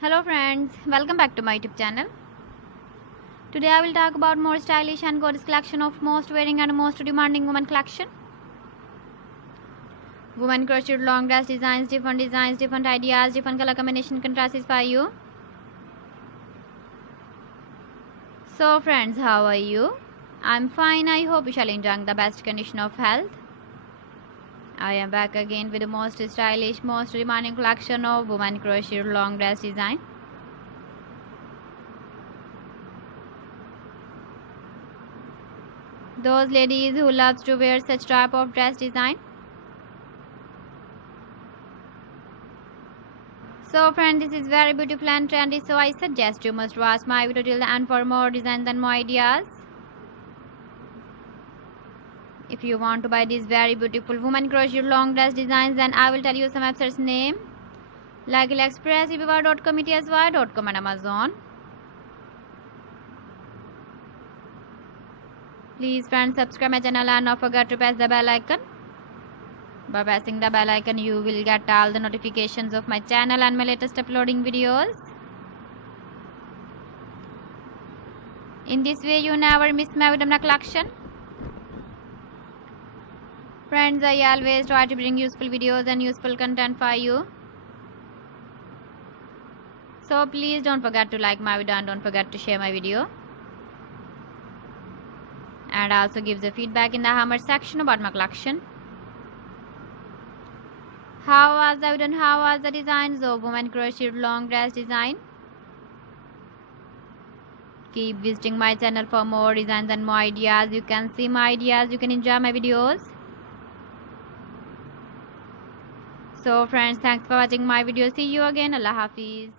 Hello friends, welcome back to my YouTube channel. Today I will talk about more stylish and gorgeous collection of most wearing and most demanding women collection. Women crocheted long dress designs, different ideas, different color combination contrasts for you. So friends, how are you? I'm fine. I hope you shall enjoy the best condition of health. I am back again with the most stylish, most demanding collection of women crocheted long dress design. Those ladies who loves to wear such type of dress design. So friends, this is very beautiful and trendy, so I suggest you must watch my video till the end for more designs and more ideas. If you want to buy these very beautiful women crochet long dress designs, then I will tell you some websites name like AliExpress, eBay.com, ETSY.com and Amazon. Please friends, subscribe my channel and not forget to press the bell icon. By pressing the bell icon, you will get all the notifications of my channel and my latest uploading videos. In this way, you never miss my video collection. Friends, I always try to bring useful videos and useful content for you. So please don't forget to like my video and don't forget to share my video. And also give the feedback in the comment section about my collection. How was the video and how was the designs of women crocheted long dress design? Keep visiting my channel for more designs and more ideas. You can see my ideas, you can enjoy my videos. So friends, thanks for watching my video. See you again. Allah Hafiz.